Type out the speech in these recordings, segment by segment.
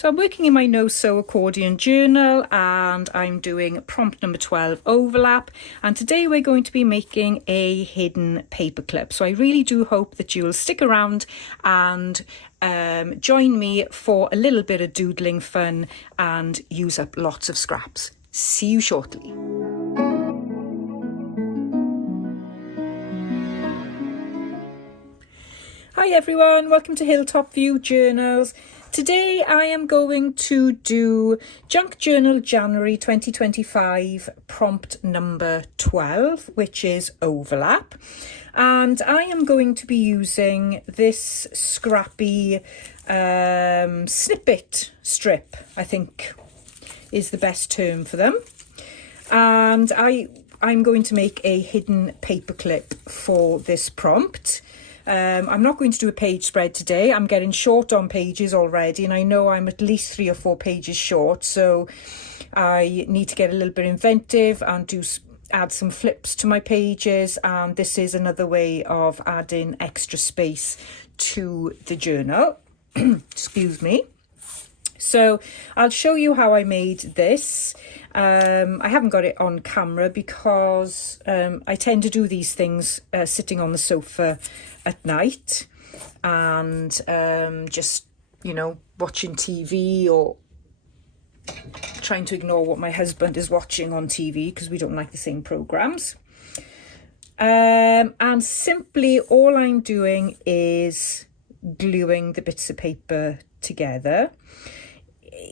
So I'm working in my No Sew accordion journal and I'm doing prompt number 12, overlap, and today we're going to be making a hidden paperclip. So I really do hope that you will stick around and join me for a little bit of doodling fun and use up lots of scraps. See you shortly. Hi everyone, welcome to Hilltop View Journals. Today I am going to do Junk Journal January 2025 prompt number 12, which is overlap. And I am going to be using this scrappy snippet strip, I think is the best term for them. And I'm going to make a hidden paperclip for this prompt. I'm not going to do a page spread today. I'm getting short on pages already, and I know I'm at least 3 or 4 pages short, so I need to get a little bit inventive and add some flips to my pages, and this is another way of adding extra space to the journal. Excuse me. So I'll show you how I made this. I haven't got it on camera because I tend to do these things sitting on the sofa at night and just, you know, watching TV or trying to ignore what my husband is watching on TV because we don't like the same programs. And simply all I'm doing is gluing the bits of paper together.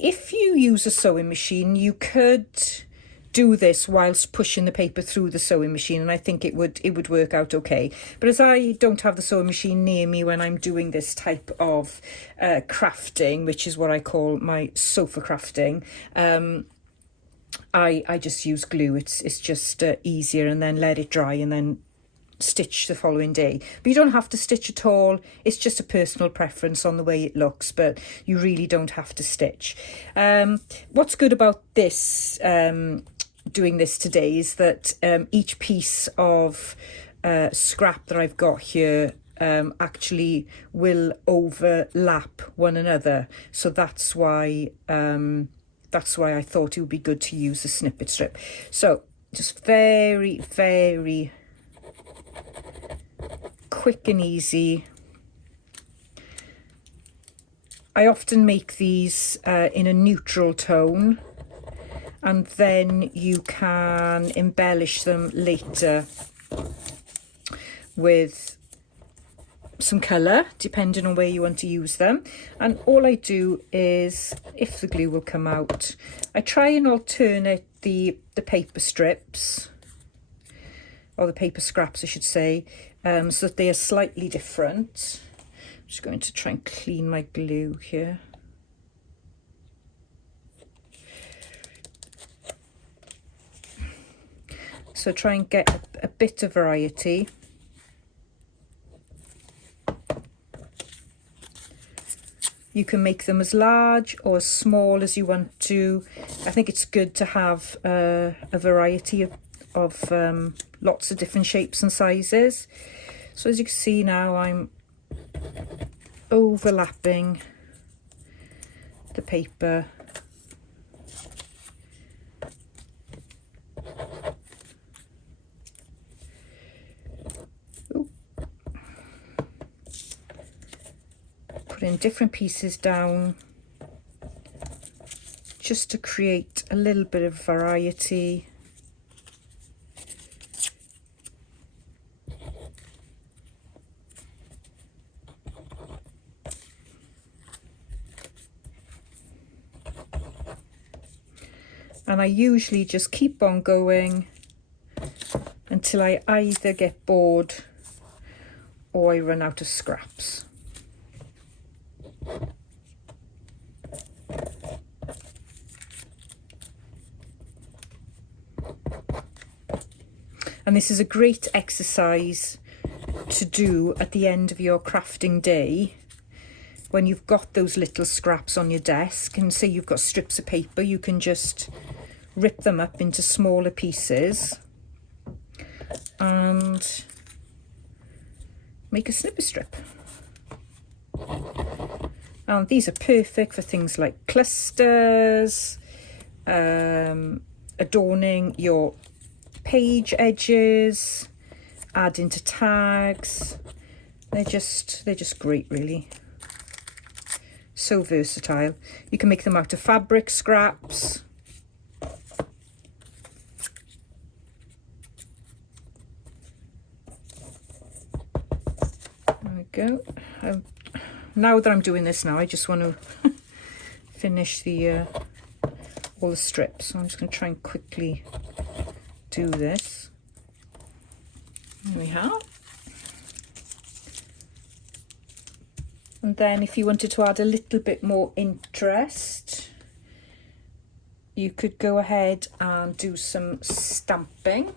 If you use a sewing machine, you could do this whilst pushing the paper through the sewing machine, and I think it would work out okay. But as I don't have the sewing machine near me when I'm doing this type of crafting, which is what I call my sofa crafting, I just use glue. It's just easier, and then let it dry and then stitch the following day. But you don't have to stitch at all. It's just a personal preference on the way it looks, but you really don't have to stitch. What's good about this, doing this today, is that each piece of scrap that I've got here actually will overlap one another. So that's why I thought it would be good to use the snippet strip. So just very, very quick and easy. I often make these in a neutral tone, and then you can embellish them later with some colour depending on where you want to use them. And all I do is, if the glue will come out, I try and alternate the paper strips, or the paper scraps I should say, so that they are slightly different. I'm just going to try and clean my glue here. So try and get a bit of variety. You can make them as large or as small as you want to. I think it's good to have a variety of lots of different shapes and sizes. So as you can see now, I'm overlapping the paper. Ooh. Putting different pieces down just to create a little bit of variety. And I usually just keep on going until I either get bored or I run out of scraps. And this is a great exercise to do at the end of your crafting day, when you've got those little scraps on your desk, and say you've got strips of paper, you can just rip them up into smaller pieces and make a snippet strip. And these are perfect for things like clusters, adorning your page edges, adding to tags. They're just great, really. So versatile. You can make them out of fabric scraps. There we go. Now that I'm doing this now, I just want to finish the all the strips. So I'm just going to try and quickly do this. There we have. And then if you wanted to add a little bit more interest, you could go ahead and do some stamping.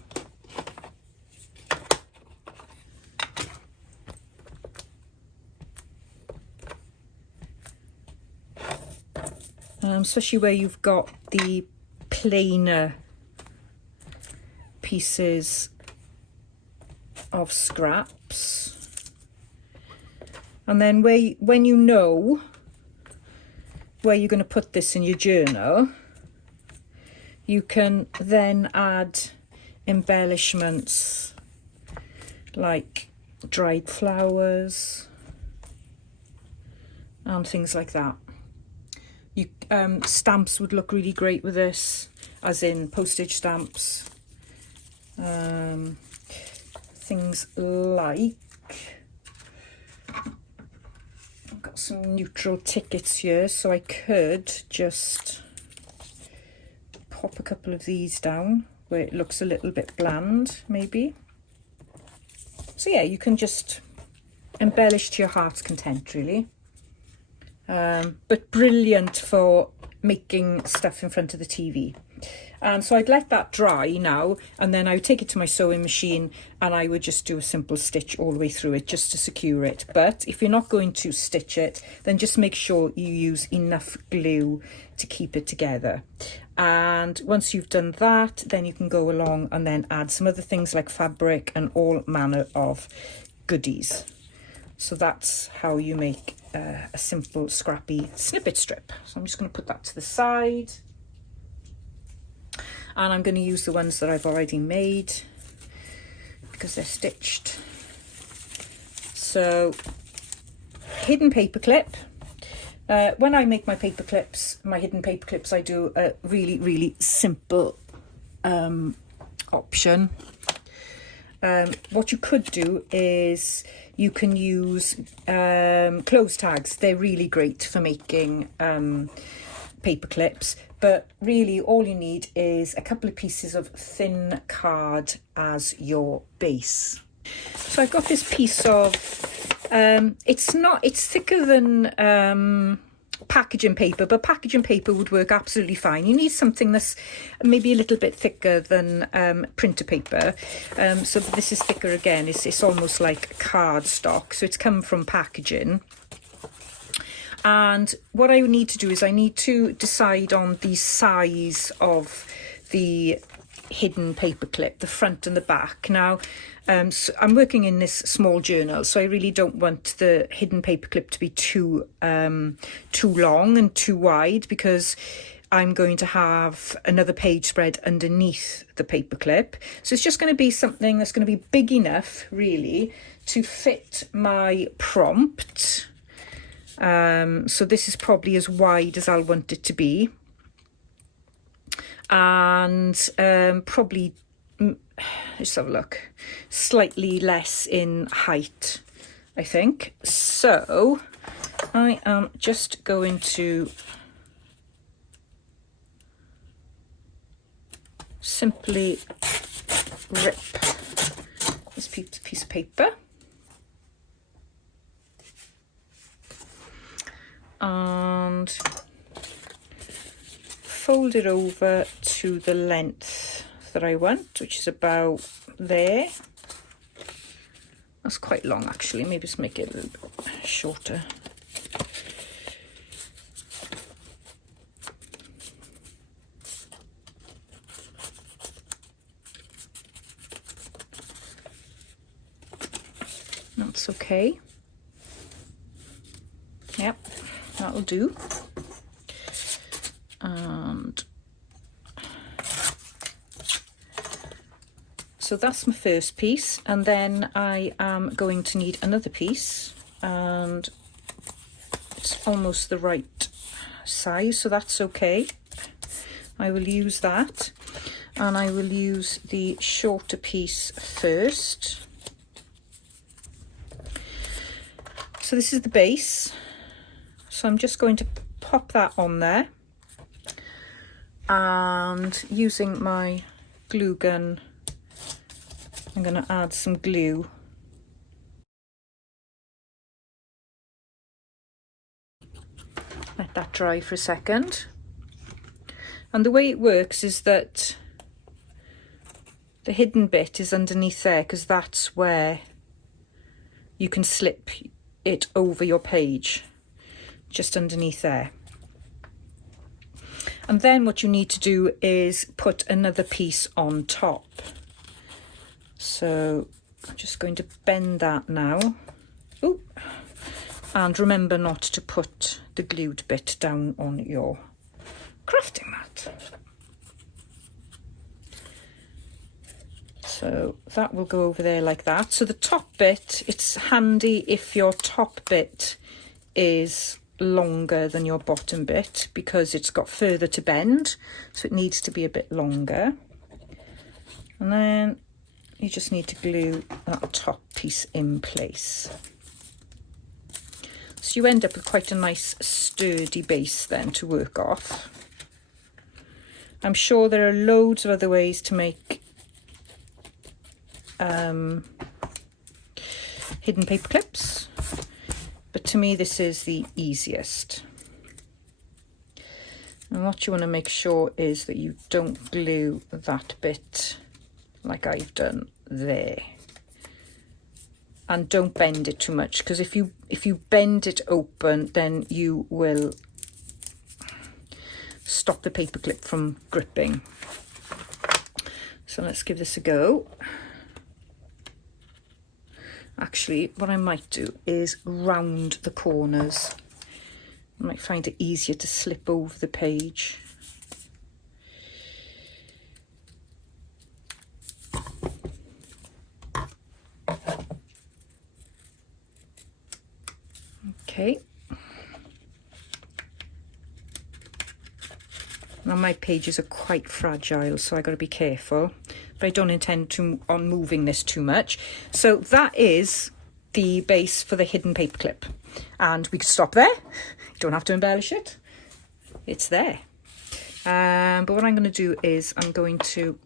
Especially where you've got the plainer pieces of scraps. And then when you know where you're going to put this in your journal, you can then add embellishments like dried flowers and things like that. Stamps would look really great with this, as in postage stamps. Things like, I've got some neutral tickets here, so I could just pop a couple of these down where it looks a little bit bland, maybe. So yeah, you can just embellish to your heart's content, really. But brilliant for making stuff in front of the TV. And so I'd let that dry now, and then I would take it to my sewing machine and I would just do a simple stitch all the way through it just to secure it. But if you're not going to stitch it, then just make sure you use enough glue to keep it together. And once you've done that, then you can go along and then add some other things like fabric and all manner of goodies. So that's how you make a simple scrappy snippet strip. So I'm just going to put that to the side. And I'm going to use the ones that I've already made because they're stitched. So, hidden paper clip. When I make my paper clips, my hidden paper clips, I do a really, really simple option. What you could do is you can use clothes tags. They're really great for making paper clips, but really all you need is a couple of pieces of thin card as your base. So I've got this piece of it's thicker than packaging paper, but packaging paper would work absolutely fine. You need something that's maybe a little bit thicker than printer paper. So this is thicker again. It's almost like cardstock, so it's come from packaging. And what I need to do is I need to decide on the size of the hidden paper clip, the front and the back. Now, so I'm working in this small journal, so I really don't want the hidden paper clip to be too long and too wide, because I'm going to have another page spread underneath the paper clip. So it's just going to be something that's going to be big enough, really, to fit my prompt. So this is probably as wide as I'll want it to be, and probably, let's have a look, slightly less in height, I think. So I am just going to simply rip this piece of paper and fold it over to the length that I want, which is about there. That's quite long, actually. Maybe just make it a little bit shorter. That's okay. Yep, that'll do. And so that's my first piece, and then I am going to need another piece, and it's almost the right size, so that's okay. I will use that, and I will use the shorter piece first. So this is the base, so I'm just going to pop that on there, and using my glue gun I'm going to add some glue. Let that dry for a second. And the way it works is that the hidden bit is underneath there, because that's where you can slip it over your page, just underneath there. And then what you need to do is put another piece on top. So I'm just going to bend that now. Ooh. And remember not to put the glued bit down on your crafting mat. So that will go over there like that. So the top bit, it's handy if your top bit is longer than your bottom bit, because it's got further to bend, so it needs to be a bit longer. And then you just need to glue that top piece in place. So you end up with quite a nice sturdy base then to work off. I'm sure there are loads of other ways to make hidden paper clips, but to me this is the easiest. And what you want to make sure is that you don't glue that bit like I've done there, and don't bend it too much, because if you bend it open, then you will stop the paper clip from gripping. So let's give this a go. Actually, what I might do is round the corners. I might find it easier to slip over the page. Okay. Now my pages are quite fragile, so I got to be careful, but I don't intend on moving this too much. So that is the base for the hidden paper clip, and we can stop there. You don't have to embellish it, it's there. But what I'm going to do is I'm going to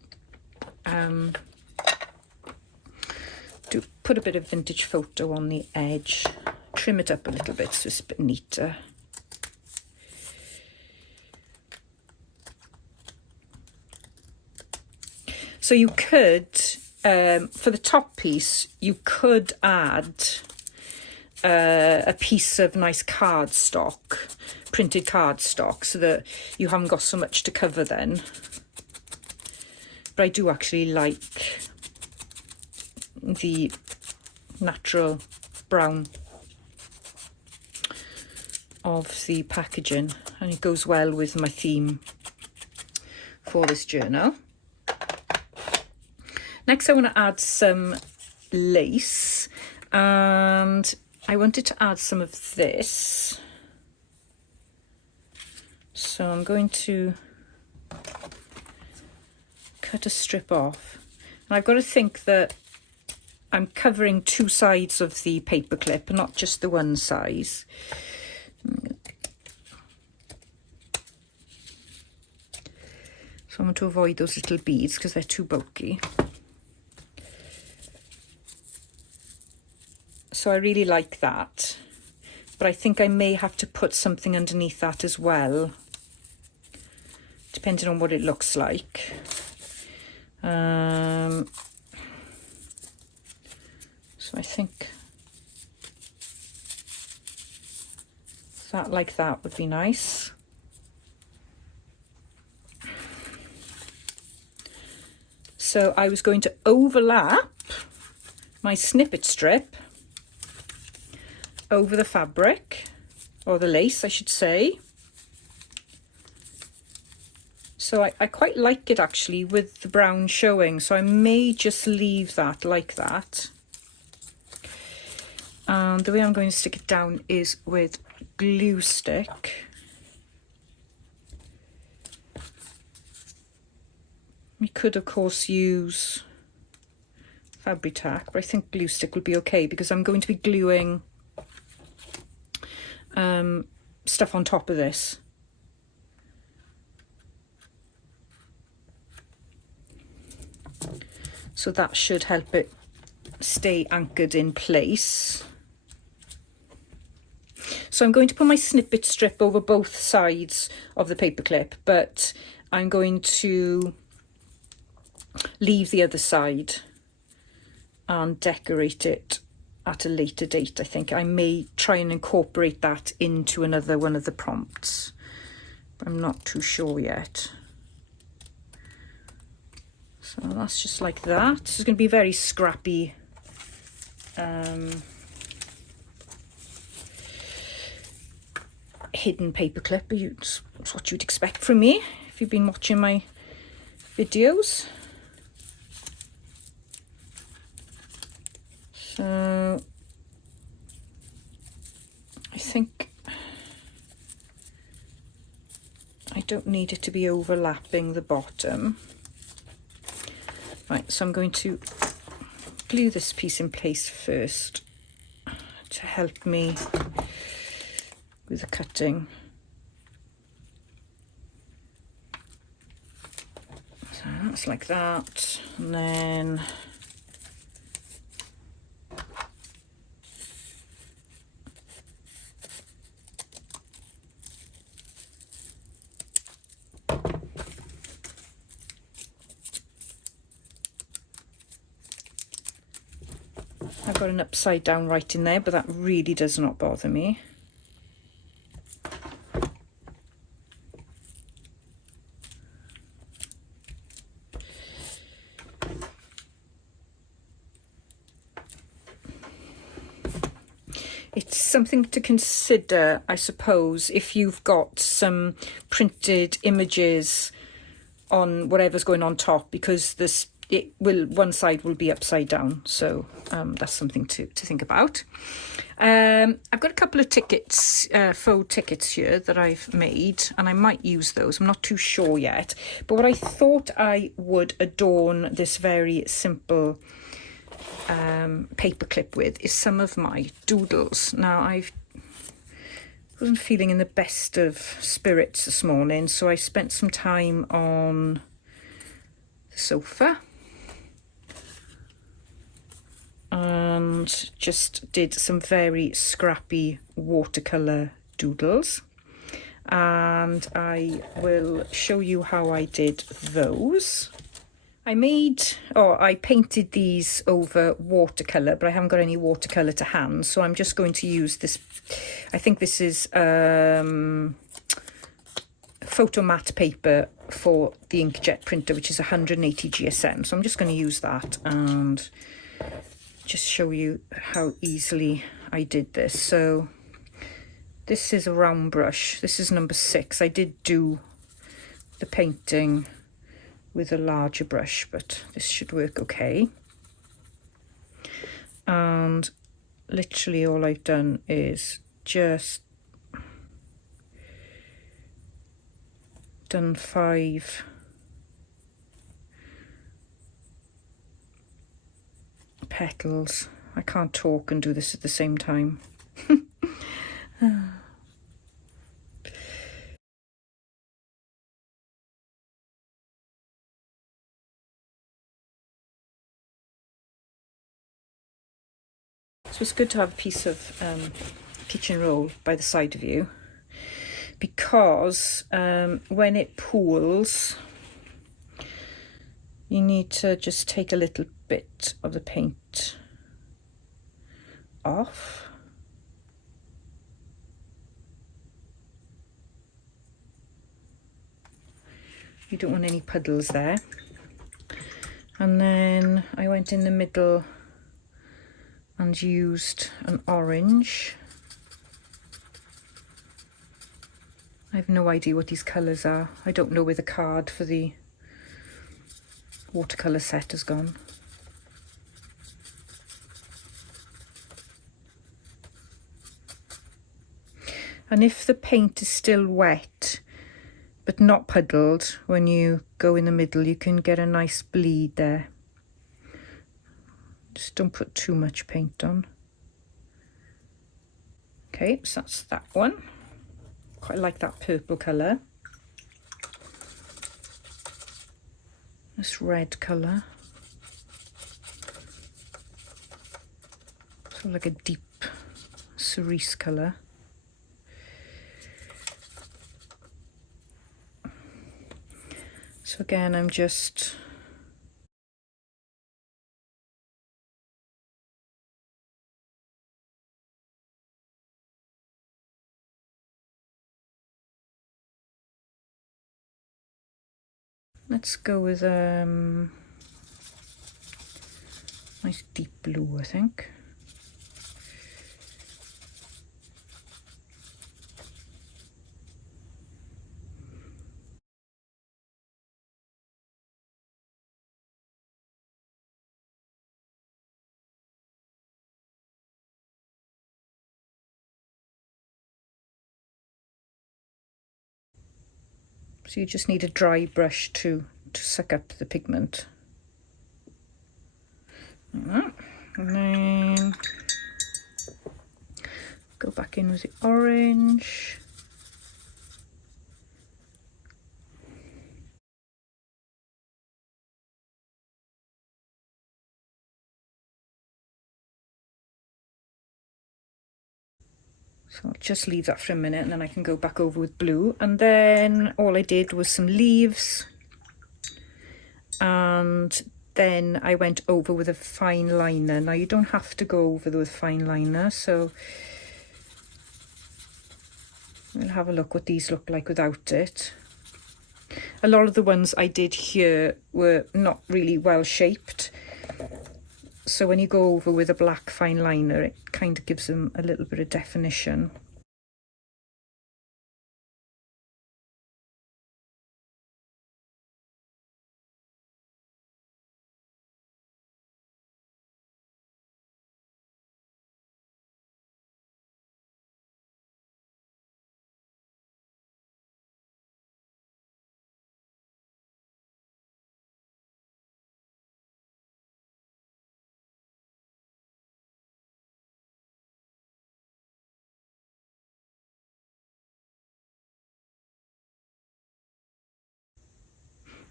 put a bit of vintage photo on the edge, trim it up a little bit so it's a bit neater. So you could, for the top piece, you could add a piece of nice cardstock, printed cardstock, so that you haven't got so much to cover then. But I do actually like the natural brown of the packaging, and it goes well with my theme for this journal. Next I want to add some lace, and I wanted to add some of this. So I'm going to cut a strip off. And I've got to think that I'm covering two sides of the paper clip, not just the one side. So I want to avoid those little beads because they're too bulky. So I really like that, but I think I may have to put something underneath that as well, depending on what it looks like. So I think that like that would be nice. So I was going to overlap my snippet strip over the fabric, or the lace I should say. So I quite like it actually with the brown showing, so I may just leave that like that. And the way I'm going to stick it down is with glue stick. You could of course use Fabri-Tac, but I think glue stick would be okay because I'm going to be gluing stuff on top of this. So that should help it stay anchored in place. So I'm going to put my snippet strip over both sides of the paperclip, but I'm going to leave the other side and decorate it at a later date. I think I may try and incorporate that into another one of the prompts. I'm not too sure yet. So that's just like that. This is going to be very scrappy. Hidden paperclip. That's what you'd expect from me if you've been watching my videos. So I think I don't need it to be overlapping the bottom. Right, so I'm going to glue this piece in place first to help me with the cutting. So that's like that, and then I've got an upside down right in there, but that really does not bother me. It's something to consider, I suppose, if you've got some printed images on whatever's going on top, because one side will be upside down, so that's something to think about. I've got a couple of tickets, faux tickets here that I've made, and I might use those. I'm not too sure yet, but what I thought I would adorn this very simple paperclip with is some of my doodles. Now I wasn't feeling in the best of spirits this morning, so I spent some time on the sofa and just did some very scrappy watercolour doodles, and I will show you how I did those. I painted these over watercolour, but I haven't got any watercolour to hand, so I'm just going to use this. I think this is photo matte paper for the inkjet printer, which is 180 GSM. So I'm just going to use that and just show you how easily I did this. So this is a round brush. This is number 6. I did do the painting with a larger brush, but this should work okay. And literally all I've done is just done 5 petals. I can't talk and do this at the same time. So it's good to have a piece of kitchen roll by the side of you, because when it pools, you need to just take a little bit of the paint off. You don't want any puddles there. And then I went in the middle and used an orange I have no idea what these colours are. I don't know where the card for the watercolour set has gone. And if the paint is still wet but not puddled, when you go in the middle you can get a nice bleed there. Just don't put too much paint on. Okay, so that's that one. Quite like that purple colour. This red colour. Sort of like a deep cerise colour. So again, I'm just let's go with nice deep blue, I think. So you just need a dry brush to suck up the pigment. Like that. And then go back in with the orange. So I'll just leave that for a minute and then I can go back over with blue. And then all I did was some leaves. And then I went over with a fine liner. Now you don't have to go over with fine liner, so we'll have a look what these look like without it. A lot of the ones I did here were not really well shaped. So when you go over with a black fine liner, it kind of gives them a little bit of definition.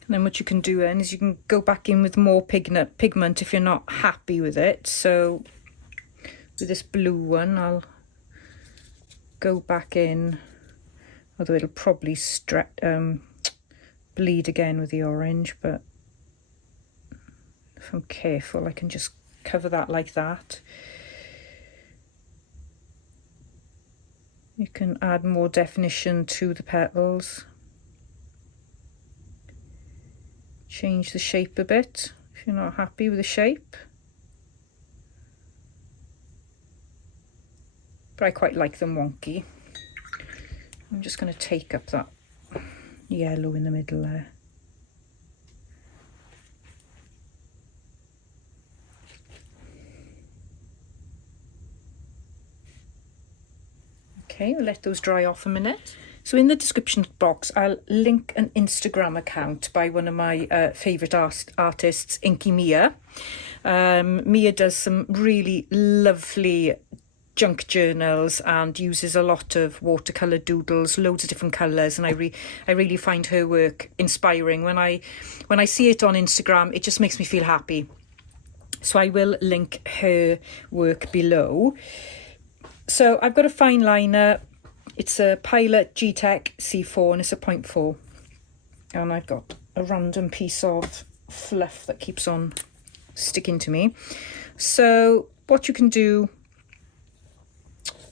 And then what you can do then is you can go back in with more pigment if you're not happy with it. So with this blue one, I'll go back in, although it'll probably bleed again with the orange, but if I'm careful I can just cover that like that. You can add more definition to the petals. Change the shape a bit if you're not happy with the shape. But I quite like them wonky. I'm just going to take up that yellow in the middle there. Okay, we'll let those dry off a minute. So in the description box, I'll link an Instagram account by one of my favourite artists, Inky Mia. Mia does some really lovely junk journals and uses a lot of watercolour doodles, loads of different colours, and I really find her work inspiring. When I see it on Instagram, it just makes me feel happy. So I will link her work below. So I've got a fine liner. It's a Pilot G-Tech C4 and it's a 0.4. And I've got a random piece of fluff that keeps on sticking to me. So what you can do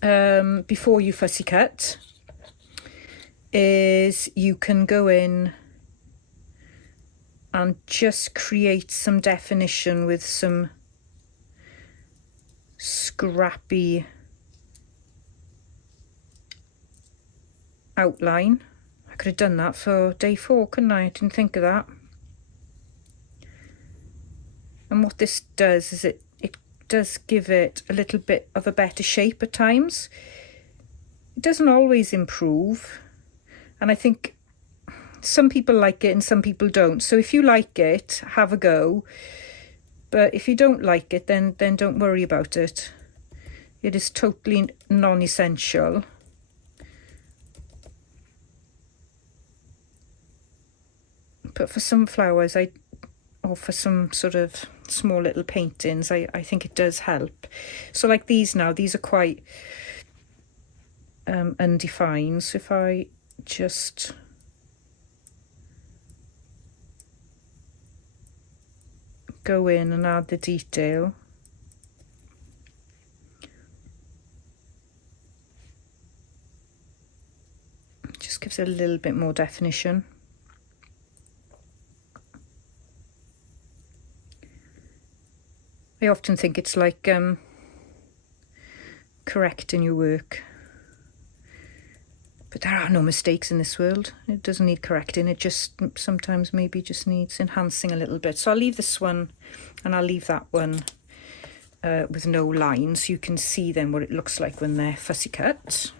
before you fussy cut is you can go in and just create some definition with some scrappy outline. I could have done that for day 4, couldn't I? I didn't think of that. And what this does is it does give it a little bit of a better shape at times. It doesn't always improve, and I think some people like it and some people don't. So if you like it, have a go, but if you don't like it, then don't worry about it. It is totally non-essential. But for some flowers, or for some sort of small little paintings, I think it does help. So like these now, these are quite undefined. So if I just go in and add the detail, it just gives it a little bit more definition. I often think it's like correcting your work, but there are no mistakes in this world. It doesn't need correcting, it just sometimes maybe just needs enhancing a little bit. So I'll leave this one and I'll leave that one with no lines, so you can see then what it looks like when they're fussy cut.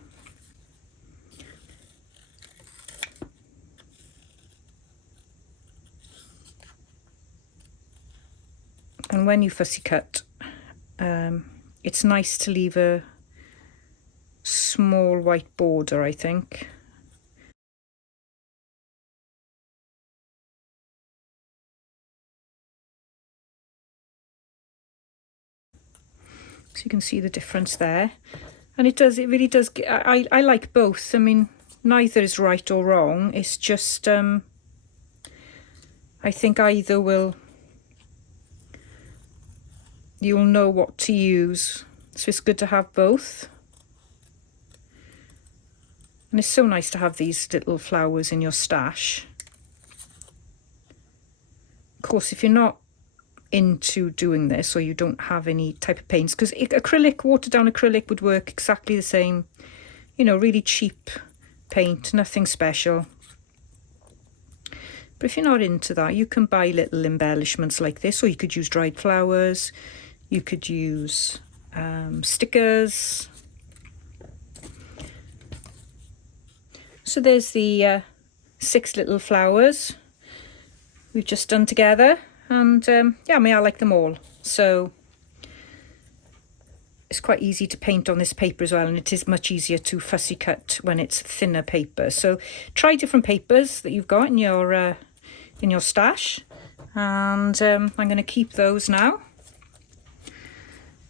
And when you fussy cut, it's nice to leave a small white border, I think. So you can see the difference there. And it really does, I like both. I mean, neither is right or wrong. It's just, I think either you'll know what to use. So it's good to have both. And it's so nice to have these little flowers in your stash. Of course, if you're not into doing this, or you don't have any type of paints, because acrylic, watered down acrylic would work exactly the same. You know, really cheap paint, nothing special. But if you're not into that, you can buy little embellishments like this, or you could use dried flowers. You could use stickers. So there's the 6 little flowers we've just done together, and yeah, I mean, I like them all. So it's quite easy to paint on this paper as well, and it is much easier to fussy cut when it's thinner paper. So try different papers that you've got in your stash, and I'm going to keep those now.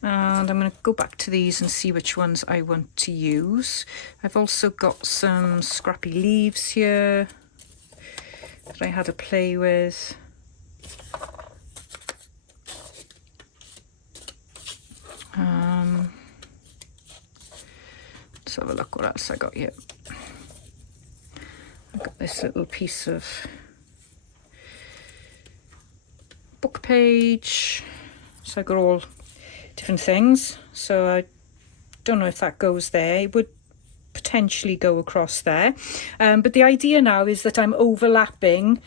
And I'm going to go back to these and see which ones I want to use. I've also got some scrappy leaves here that I had to play with. Let's have a look what else I got here. I've got this little piece of book page. So I got all different things, so I don't know if that goes there. It would potentially go across there, but the idea now is that I'm overlapping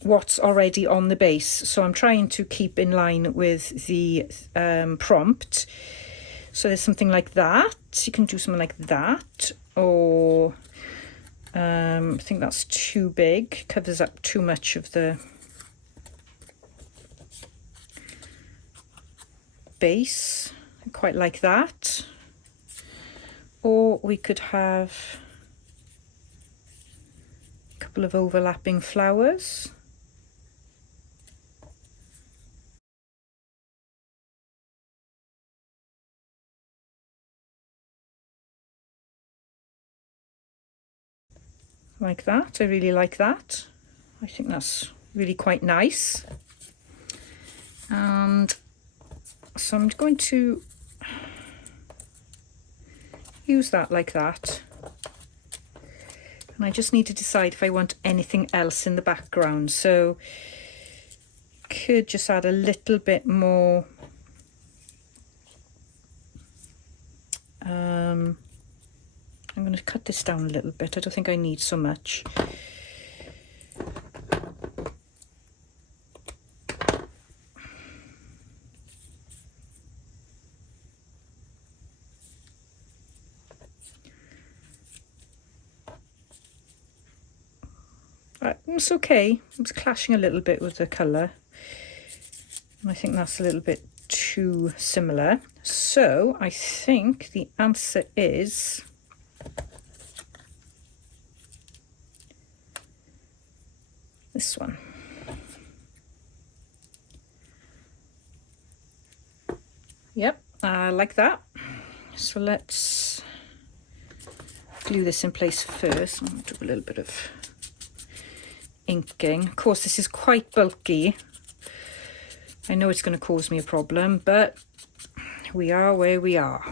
what's already on the base, so I'm trying to keep in line with the prompt. So there's something like that. You can do something like that, or I think that's too big, covers up too much of the base. I quite like that. Or we could have a couple of overlapping flowers. Like that. I really like that. I think that's really quite nice. And so I'm going to use that like that. And I just need to decide if I want anything else in the background. So could just add a little bit more going to cut this down a little bit. I don't think I need so much. It's okay. It's clashing a little bit with the colour. I think that's a little bit too similar. So I think the answer is this one. Yep, I like that. So let's glue this in place first. I'll do a little bit of inking. Of course, this is quite bulky. I know it's going to cause me a problem, but we are where we are.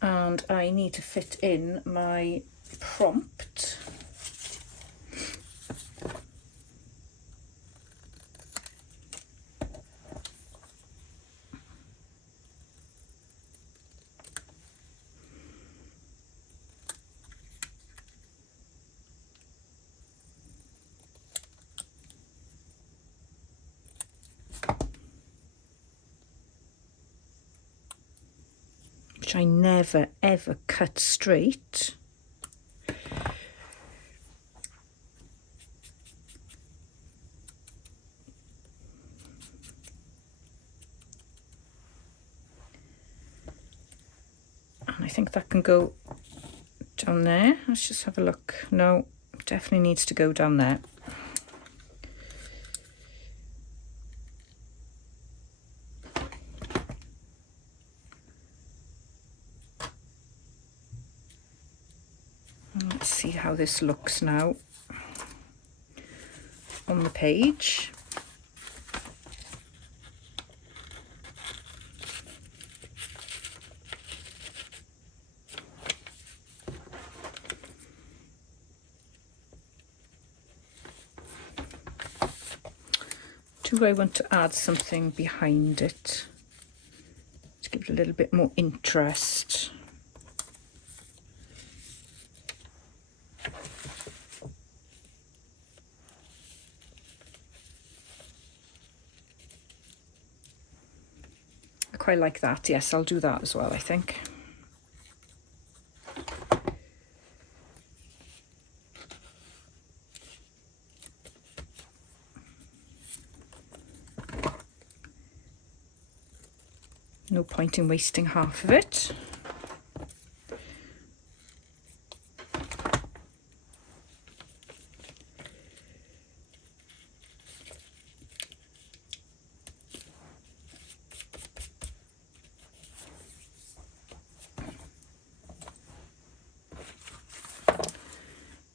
And I need to fit in my prompt. Which I never ever cut straight. And I think that can go down there. Let's just have a look. No, definitely needs to go down there. Let's see how this looks now on the page. Do I want to add something behind it to give it a little bit more interest? I quite like that. Yes, I'll do that as well, I think. No point in wasting half of it.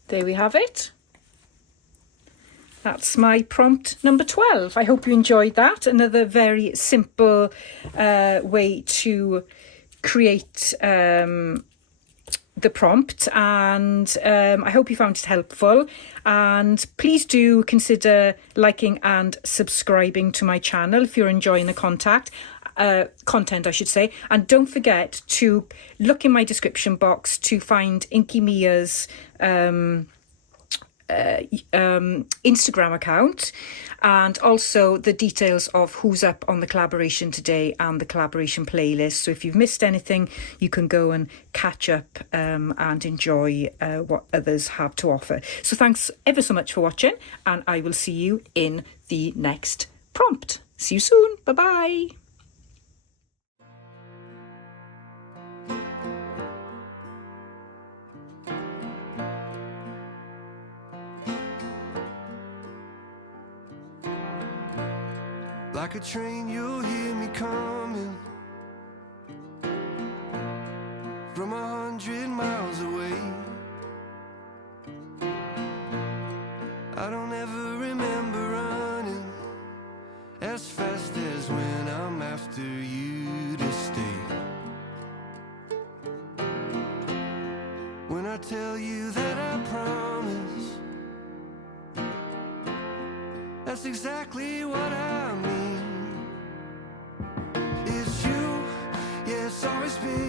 There we have it. That's my prompt number 12. I hope you enjoyed that. Another very simple way to create the prompt, and I hope you found it helpful. And please do consider liking and subscribing to my channel if you're enjoying the content, I should say. And don't forget to look in my description box to find Inky Mia's Instagram account, and also the details of who's up on the collaboration today and the collaboration playlist. So if you've missed anything, you can go and catch up and enjoy what others have to offer. So thanks ever so much for watching, and I will see you in the next prompt. See you soon. Bye bye. Like a train, you'll hear me coming from 100 miles away. I don't ever remember running as fast as when I'm after you to stay. When I tell you that I promise, that's exactly what I mean. always been